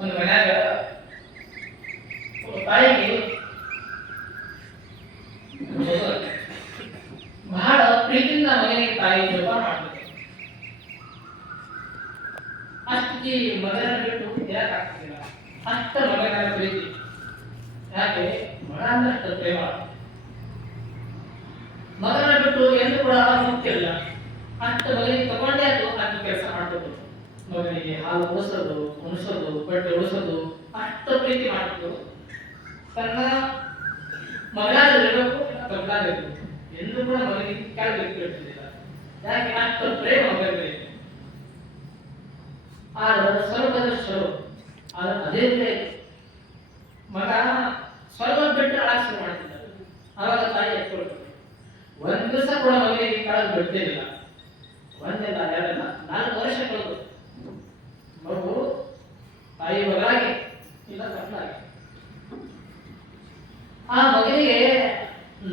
ಒಂದು ಮನ್ಯಾಗ ತಾಯಿಗೆ ಬಹಳ ಪ್ರೀತಿಯಿಂದ ಮಗನಿಗೆ ತಾಯಿ ಜಪ ಮಾಡ್ತಾರೆ. ಅಷ್ಟಕ್ಕೆ ಮಗನ ಬಿಟ್ಟು ಯಾಕೆ ಆಗ್ತಿಲ್ಲ, ಅಷ್ಟ ಮಗನ ಪ್ರೀತಿ. ಯಾಕೆ ಮಗ ಅಂದ್ರೆ ಅಷ್ಟು ಪ್ರೇಮ. ಮಗನ ಬಿಟ್ಟು ಎಂದು ಕೂಡ ಮುಕ್ತಿಲ್ಲ. ಅಷ್ಟು ಮಗನಿಗೆ ತಗೊಂಡೇ ಅದು ಅಷ್ಟು ಕೆಲಸ ಮಾಡ್ಬೋದು. ಮಗನಿಗೆ ಹಾಲು ಉಳಿಸೋದು, ಉಣಿಸೋದು, ಬಟ್ಟೆ ಉಳಿಸೋದು ಅಷ್ಟು ಪ್ರೀತಿ ಮಾಡ್ತಿದ್ದು. ತನ್ನ ಮಗನಾಗಿರಬೇಕು, ತಪ್ಪಲಾಗಿರ್ಬೇಕು, ಎಂದು ಕೂಡ ಮಗನಿಗೆ ಕೆಳಗೆ ಇರ್ತಿರ್ಲಿಲ್ಲ. ಯಾಕೆ ಅಷ್ಟು ಪ್ರೇಮ ಮಗನಿಗೆ. ಆದ್ರೆ ಸ್ವರ್ಗದಷ್ಟು ಅದೇ ಮಗ ಸ್ವರ್ಗ ಬಿಟ್ಟು ಆಸೆ ಮಾಡ್ತಿದ್ದ. ಅವಾಗ ತಾಯಿ ಎತ್ಕೊಳ್ತಾರೆ. ಒಂದ್ ದಿವಸ ಕೂಡ ಮಗನಿಗೆ ಕೆಳಗೆ ಬಿಡ್ತಿರ್ಲಿಲ್ಲ. ಒಂದಿಲ್ಲ, ಎರಡಲ್ಲ, 4 ವರ್ಷ ಕಳೆದು ಮಗು ತಾಯಿ ಮಗನಾಗಿ ಇಲ್ಲ ತಪ್ಪಲಾಗಿ. ಆ ಮಗನಿಗೆ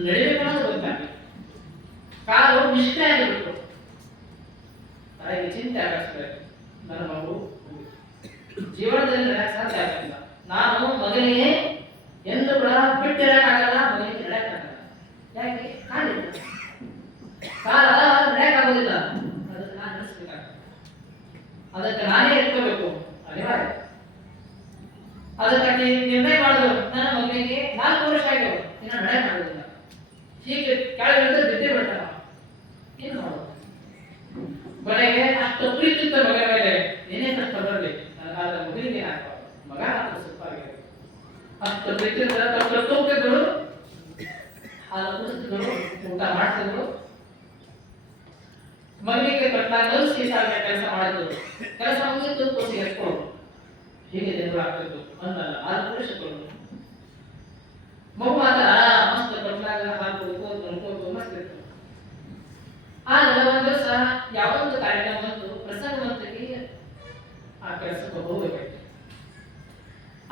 ನಡೆಯಬೇಕನ್ನೋದು ಗೊತ್ತಾಗಲಿ. ಕಾಲು ನಿಷ್ಠೆ ಆಗಿಬಿಟ್ಟು ತಾಯಿಗೆ ಚಿಂತೆ ಆಗಿಸ್ಬೇಕು. ನನ್ನ ಮಗು ಜೀವನದಲ್ಲಿ ನಡೆಯಕ್ಕೆ ಸಾಧ್ಯ ಆಗಲಿಲ್ಲ. ನಾನು ಮಗನಿಗೆ ಎಂದು ಕೂಡ ಬಿಟ್ಟಿರಕ್ಕಾಗಲ್ಲ, ಮಗನಿಗೆ ನಡೆಯಕ್ಕಾಗಲ್ಲ. ಯಾಕೆ? ಕಾಲಿಲ್ಲ, ಕಾಲ ನಡೆಯಕ್ಕಾಗೋದಿಲ್ಲ. ಅದಕ್ಕೆ ನಾನು ನಡೆಸಬೇಕಾಗ್ತದೆ. ಅದಕ್ಕೆ ನಾನೇ ಎತ್ಕೋಬೇಕು, ಅನಿವಾರ್ಯ. ಅದಕ್ಕಾಗಿ ನಿರ್ಣಯ ಮಾಡೋದು, ನನ್ನ ಮಗನಿಗೆ 4 ವರ್ಷ ಆಗ್ಯವು, ಇನ್ನು ನಡೆಯಕ್ಕಾಗೋದಿಲ್ಲ. ಹೀಗೆ ಕೆಳಗಿಳಿದ ಬಿದ್ದೆ ಬಿಡ್ತಾನ. ಏನು ಮಾಡೋದು? ಕೊನೆಗೆ ಅಷ್ಟು ಪ್ರೀತಿಯುತ್ತ ಮಗ ಮೇಲೆ ಏನೇ ಕಷ್ಟ ಬರಲಿ, ನನಗಾದ ಮಗನಿಗೆ ಹಾಕಬಾರ್ದು, ಮಗ ಮಾತ್ರ ಸುಪ್ಪಾಗಿದೆ. ಅಷ್ಟು ಪ್ರೀತಿಯಿಂದ ತೂಕಿದ್ರು, ಹಾಲು ಕುಡಿಸಿದ್ರು, ಊಟ ಮಾಡಿಸಿದ್ರು, ಮಗನಿಗೆ ಕಟ್ಟಾಗಲು ಸೀಸಾಗ ಕೆಲಸ ಮಾಡಿದ್ರು. ಕೆಲಸ ಮುಗಿದು ಕೂಸಿ ಎತ್ಕೊಂಡು ಹೀಗೆ ಜನರು ಆಗ್ತಿತ್ತು. ಒಂದಲ್ಲ 4 ವರ್ಷಗಳು ಮಗು ಮಾತ್ರ ಮಸ್ತ್ ಕಟ್ಲಾಗ ಹಾಲು ಕುಡ್ಕೋದು ಅನ್ಕೋದು ಮಸ್ತ್ ಇತ್ತು. ಆದ್ರೆ ಒಂದ್ ದಿವಸ ಯಾವೊಂದು ಕಾರ್ಯಕ್ರಮ ಬಂತು, ಪ್ರಸಂಗ ಬಂತಕ್ಕೆ ಆ ಕೆಲಸಕ್ಕೆ ಹೋಗ್ಬೇಕಾಯ್ತು.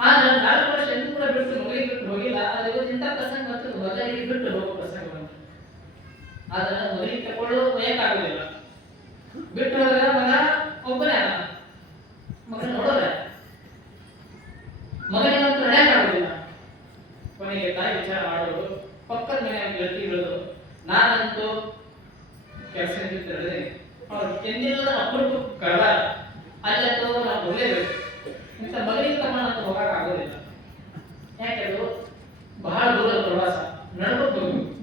ಆದ್ರೆ 4 ವರ್ಷ ಎಂದು ಕೂಡ ಬಿಟ್ಟು ಮಗಳಿಗೆ ಬಿಟ್ಟು ಹೋಗಿಲ್ಲ. ಅದು ಇವತ್ತಿಂತ ಪ್ರಸಂಗ ಬಂತು, ಮಗಳಿಗೆ ಬಿಟ್ಟು ಹೋಗೋ ಪ್ರಸಂಗ ಬಂತು. ಆದ್ರೆ ಮಗಳಿಗೆ ತಗೊಳ್ಳೋ ಬೇಕಾಗುದಿಲ್ಲ. ಬಿಟ್ಟು ಹೋದ್ರೆ ಮಗ ಒಬ್ಬನೇ ಅಲ್ಲ, ಮಗ ನೋಡೋರ ಮಗನಿಗಂತೂ ನಡೆಯಕ್ಕಾಗುದಿಲ್ಲ. ಕೊನೆಗೆ ತಾಯಿ ವಿಚಾರ ಮಾಡೋದು, ಪಕ್ಕದ ಮನೆ ಗೆಳತಿ ಬೆಳೆದು ನಾನಂತೂ ಕೆಲಸ ತಿಳಿದೆ ಅವ್ರು ಎಂದಿನ ಅಪರೂಪ ಕರೆದ ಅಲ್ಲಂತೂ ನಾವು ಹೋಗಲೇಬೇಕು. ಇಂಥ ಮಗನಿಗೆ ತಗೊಂಡಂತ ಹೋಗಕ್ಕೆ ಆಗೋದಿಲ್ಲ. ಯಾಕೆಂದ್ರೆ ಬಹಳ ದೂರದ ಪ್ರವಾಸ, ನಡ್ಕೊಂಡು ಹೋಗ್ಬೇಕು.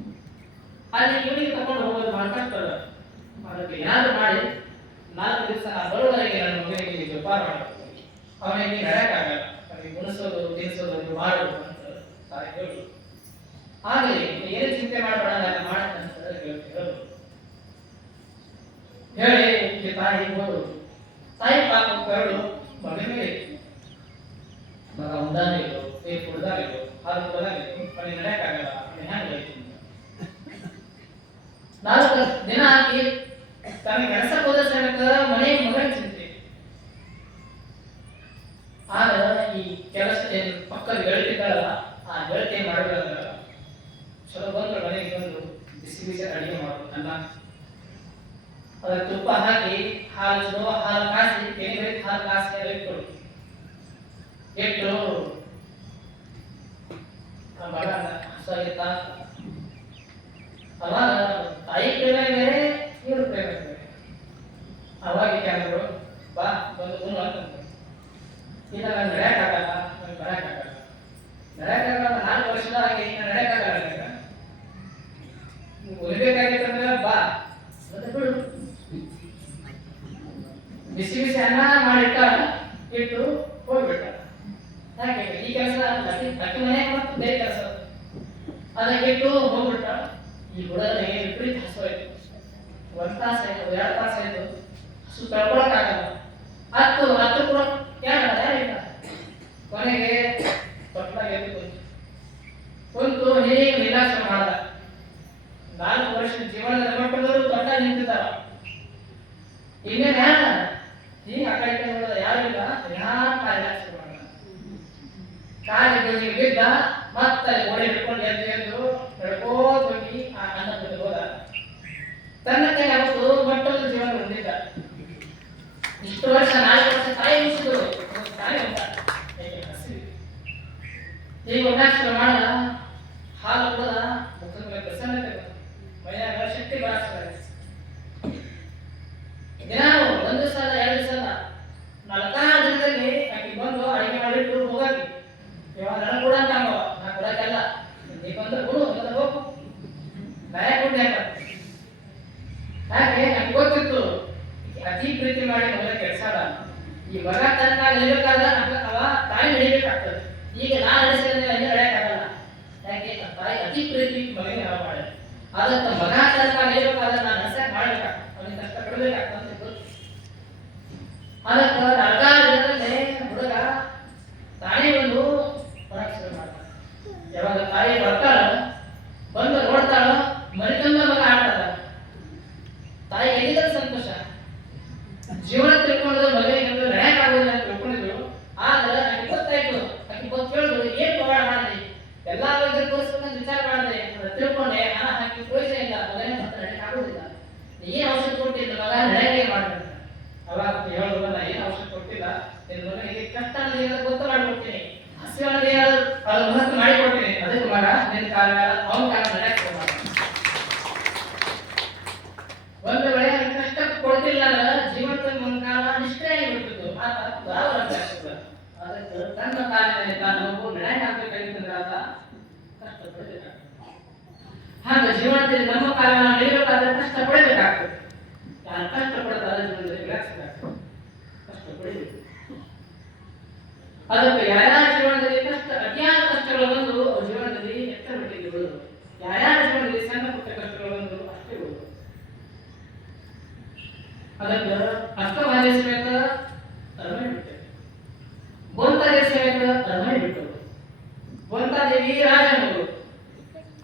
ಅಲ್ಲಿ ಇವನಿಗೆ ತಗೊಂಡು ಹೋಗೋದು ಬಹಳ ಕಷ್ಟ ಅದ. ಅದಕ್ಕೆ ಏನಾದ್ರು ಮಾಡಿ 4 ದಿವಸ ಬರೋವರೆಗೆ ನನ್ನ ಮಗನಿಗೆ ಜೋಪಾನ ಮಾಡಬೇಕು. ಅವನಿಗೆ ನಡೆಯಕ್ಕಾಗಲ್ಲ, ಅವನಿಗೆ ಉಣಿಸೋದು ತಿನ್ನಿಸೋದು ಮಾಡೋದು ಅಂತ ತಾಯಿ ಹೇಳಿ. ಆಗಲಿ, ಏನು ಚಿಂತೆ ಮಾಡಬೇಡ, ನಾನು ಮಾಡ್ತೇನೆ ಅಂತ ಹೇಳ್ತಿರೋದು ಹೇಳಿ ತಾಯಿ ಹೋದ್ರು. ತಾಯಿ ಪಾಪ ಕರಡು ಮಗನ ಮೇಲೆ ಮಗ ಉಂದಾಗಿಲ್ಲ, ಕುಡ್ದಾಗಿಲ್ಲ, ಹಾಲು ಕುಡ್ದಾಗಿಲ್ಲ, ಅವನಿಗೆ ನಡೆಯಕ್ಕಾಗಲ್ಲ, ಅವನಿಗೆ ಹ್ಯಾಂಗ ಹೇಳ್ತೀನಿ. 4 ದಿನ ಆಗಿ ತನ್ನ ಕೆಲಸಕ್ಕೆ ಹೋದ ಸಲಕ ಮನೆ ಮಗನ ಚಿಂತೆ. ಆಗ ಈ ಕೆಲಸ ಪಕ್ಕದ ಗೆಳತಿದ್ದಾರಲ್ಲ, ಆ ಗೆಳತಿ ಮಾಡಿದ್ರೆ ಚಲೋ ಬಂದ್ರು ಮನೆಗೆ ಬಂದು ಬಿಸಿ ಬಿಸಿ ಅಡಿಗೆ ಮಾಡೋದು. ಅನ್ನ ಅದಕ್ಕೆ ತುಪ್ಪ ಹಾಕಿ ಹಾಲು ಚಲೋ ಹಾಲು ಕಾಸಿ ಕೆನೆ ಹಾಲು ಕಾಸಿ ಇಟ್ಕೊಡು. ಇಟ್ಟು ಮಗ ಹಸಾಗಿತ್ತ. ಅವಾಗ ತಾಯಿ ಪ್ರೇಮ ಬೇರೆ, ಇವ್ರ ಪ್ರೇಮ ಬೇರೆ. ಅವಾಗ ಕೆಲವರು ಬಾ ಬಂದು ಉಣ್ಣು ಅಂತಂದ್ರು. ಈಗ ನಾನು ನಡೆಯಕ್ಕಾಗಲ್ಲ, ನನಗೆ ಬರೋಕ್ಕಾಗಲ್ಲ. ನಡೆಯಕ್ಕಾಗಲ್ಲ 4 ವರ್ಷದಾಗಿ ಇನ್ನು ನಡೆಯಕ್ಕಾಗಲ್ಲ. ನೀವು ಉಳಿಬೇಕಾಗಿತ್ತಂದ್ರೆ ಬಾ ಮತ್ತೆ ಬಿಡು. ಬಿಸಿ ಬಿಸಿ ಅನ್ನ ಮಾಡಿಟ್ಟ ಇಟ್ಟು ಹೋಗ್ಬಿಟ್ಟ. ಯಾಕೆ? ಈ ಕೆಲಸ ಅಕ್ಕಿ ಮನೆಯಾಗ ಮತ್ತು ಬೇರೆ ಕೆಲಸ ಅದಕ್ಕೆ ಇಟ್ಟು ಹೋಗ್ಬಿಟ್ಟ. ಈ ಹುಡುಗನಿಗೆ ವಿಪರೀತ ಹಸುವಾಯ್ತು. 1 ತಾಸು ಆಯ್ತು, 2 ತಾಸು ಆಯ್ತು, ಹಸು ತಡ್ಕೊಳಕ್ಕಾಗಲ್ಲ. ಹತ್ತು ಕೂಡ ಯಾರಿಲ್ಲ. ಕೊನೆಗೆ ತೊಟ್ಲಾಗ ಎದ್ದು ಕುಂತು ಹೀಗೆ ವಿಲಾಸ ಮಾಡ್ದ. 4 ವರ್ಷ ಜೀವನದ ಮಟ್ಟದವರು ತೊಟ್ಟ ನಿಂತಿದ್ದಾರ. ಇನ್ನೇನ ಹೀಗೆ ಆ ಕಡೆ ನೋಡಿದ ಯಾರು ಇಲ್ಲ, ರಿಲಾಕ್ಸ್ ಮಾಡ. ಕಾಲಿಗೆ ಬಿದ್ದ, ಮತ್ತೆ ಗೋಡೆ ಹಿಡ್ಕೊಂಡು ಎದ್ದು ನಡ್ಕೋತ ಹೋಗಿ ಆ ಅನ್ನ ಬಿದ್ದು ಹೋದ. ತನ್ನ ಕೈ ಅವತ್ತು ಮಟ್ಟದ ಜೀವನ ಹೊಂದಿದ್ದ. ಇಷ್ಟು ವರ್ಷ 4 ವರ್ಷ ತಾಯಿ ಉಳಿಸಿದ್ರು, ತಾಯಿ ಉಂಟ ಈಗ ಉಪನ್ಯಾಸ ಮಾಡ ಹಾಲು ಕೂಡ ಮುಖದ ಮೇಲೆ ಪ್ರಸನ್ನತೆ ಬಂತು, ಮೈಯಾಗ ಶಕ್ತಿ ಬರಾಕ್ತಾರೆ. ದಿನ ಒಂದು ಸಲ ಎರಡು ಸಲ 4 ದಿನದಲ್ಲಿ ಆಕೆ ಬಂದು ಅಡಿಗೆ ಮಾಡಿಟ್ಟು ಹೋಗಾಕಿ. ಇವಾಗ ನನಗೆ ಕೂಡ ಅಂತ ನಾ ಕೊಡಕ್ಕೆಲ್ಲ ನೀ ಬಂದ್ರೆ ಕೊಡು ಅಂತ ಹೋಗು ನಯ ಕೊಡ್ಲಿ ಅಂತ. ಯಾಕೆ ನನಗೆ ಗೊತ್ತಿತ್ತು ಅತಿ ಪ್ರೀತಿ ಮಾಡಿ ಮಗ ಕೆಡ್ಸಾಡ. ಈ ಮಗ ತನಕ ನಡಿಬೇಕಾದ ಅವ ತಾಯಿ ನಡಿಬೇಕಾಗ್ತದೆ. ಈಗ ನಾನು ನಡೆಸಿದ್ರೆ ಅಲ್ಲಿ ನಡೆಯಕ್ಕಾಗಲ್ಲ. ಯಾಕೆ ತಾಯಿ ಅತಿ ಪ್ರೀತಿ ಮಗನಿಗೆ ನಾವು ಮಾಡಿ ಅದಕ್ಕೆ ಮಗ ತನಕ ನಡಿಬೇಕಾದ ನಾನು ನಡೆಸಕ್ ಮಾಡ್ಬೇಕಾಗ್ತದೆ, ಅವನಿಗೆ ಕಷ್ಟ ಪಡಬೇಕಾಗ್ತದೆ. ಅದಕ್ಕೆ 4 ದಿನದಲ್ಲೇ ಹುಡುಗ ತಾಯಿ ಒಂದು ಹೊರಗೆ ಶುರು ಮಾಡ್ತಾನೆ. ಯಾವಾಗ ತಾಯಿ ಬರ್ತಾಳ ಬಂದು ನೋಡ್ತಾಳ ಮರಿ ತುಂಬ ಮಗ ಆಡ್ತಾಳ. ತಾಯಿ ಎಲ್ಲಿದ್ದ ಸಂತೋಷ, ಜೀವನ ತಿಳ್ಕೊಂಡಿದ್ರು ಮಗನಿಗೆ ನಡೆಯಕ್ಕಾಗೋದಿಲ್ಲ ಅಂತ ತಿಳ್ಕೊಂಡಿದ್ರು. ಆದ್ರೆ ಆಕೆ ಗೊತ್ತಾಯ್ತು, ಆಕೆ ಗೊತ್ತು ಹೇಳಿದ್ರು ಏನ್ ಪವಾಡ ಮಾಡಿದೆ, ಎಲ್ಲಾ ಬಗ್ಗೆ ತೋರಿಸ್ಬೇಕಂತ ವಿಚಾರ ಮಾಡಿದೆ, ತಿಳ್ಕೊಂಡೆ. ಹಣ ಹಾಕಿ ಪ್ರಯೋಜನ ಇಲ್ಲ, ಮಗನೇ ಮತ್ತೆ ನಡೆಯಕ್ಕಾಗೋದಿಲ್ಲ. ಏನ್ ಔಷಧ ಕೊಟ್ಟಿಲ್ಲ ಮಗ ನಡೆಯೇ ಮಾಡ್ಬೇಕು. ಅವಾಗ ಹೇಳುವ ನಾ ಏನು ಔಷಧ ಕೊಟ್ಟಿಲ್ಲ, ನಿನ್ನ ಮಗನಿಗೆ ಕಷ್ಟ ಅನ್ನೋದು ಗೊತ್ತು ಮಾಡಿಕೊಡ್ತೀನಿ, ಹಸಿವು ಅನ್ನೋದು ಅದು ಮಹತ್ವ ಮಾಡಿಕೊಡ್ತೀನಿ. ಅದಕ್ಕೆ ಮಗ ನಿನ್ನ ಕಾಲ ಅವನ ಕಾಲ ನಡೆಯಕ್ಕೆ ಒಂದು ವೇಳೆ ಕಷ್ಟ ಕೊಡ್ತಿಲ್ಲ ಜೀವನದಲ್ಲಿ ಒಂದು ಕಾಲ ನಿಷ್ಠೆ ಆಗಿಬಿಡ್ತಿತ್ತು. ಅದಕ್ಕೆ ತನ್ನ ಕಾಲದಲ್ಲಿ ತಾನು ಒಬ್ಬ ನಡೆಯ ಹಾಕಬೇಕಾಗಿತ್ತಂದ್ರೆ ಆತ ಕಷ್ಟ ಪಡಬೇಕಾಗ್ತದೆ. ಹಾಗ ಜೀವನದಲ್ಲಿ ನಮ್ಮ ಕಾಲ ನಡೆಯಬೇಕಾದ್ರೆ ಕಷ್ಟ ಪಡಬೇಕಾಗ್ತದೆ. ಯಾರು ಕಷ್ಟ ಪಡ್ತಾರೆ ಜೀವನದಲ್ಲಿ ಕಷ್ಟ ಪಡಬೇಕು. ಅದಕ್ಕೆ ಯಾರ್ಯಾರ ಜೀವನದಲ್ಲಿ ಕಷ್ಟ ಅತಿಯಾದ ಕಷ್ಟಗಳು ಬಂದು ಜೀವನದಲ್ಲಿ ಎತ್ತರ ಮಟ್ಟಿಗೆ ಬೆಳೆದು, ಯಾರ್ಯಾರ ಜೀವನದಲ್ಲಿ ಸಣ್ಣ ಪುಟ್ಟ ಕಷ್ಟಗಳು ಬಂದು ಅಷ್ಟೇ ಬೆಳೆದು. ಅದಕ್ಕೆ ಅಕ್ಕ ಮಹದೇವ ಸಮೇತ ಅರಮನೆ ಬಿಟ್ಟೆ, ಬೋಂತಾದೇವಿ ಸಮೇತ ಅರಮನೆ ಬಿಟ್ಟರು. ಬೋಂತಾದೇವಿ ರಾಜನವರು,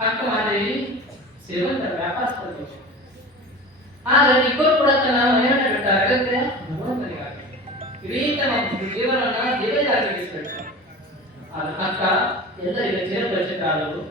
ಅಕ್ಕ ಮಹಾದೇವಿ ಶ್ರೀಮಂತ ವ್ಯಾಪಾರಸ್ಥರು. ಆದ್ರೆ ಇಬ್ಬರು ಕೂಡ ತನ್ನ ಮನೆಯನ್ನ ಬಿಟ್ಟಾರೆ ಭಗವಂತನಿಗಾಗಿ, ಇಡೀ ತಮ್ಮ ಜೀವನವನ್ನ ದೇವರಿಗಾಗಿ ಇರಿಸಬೇಕು. ಅಕ್ಕ ಎಲ್ಲರಿಗೆ ಚಿರಪರಿಚಿತ ಆದವರು.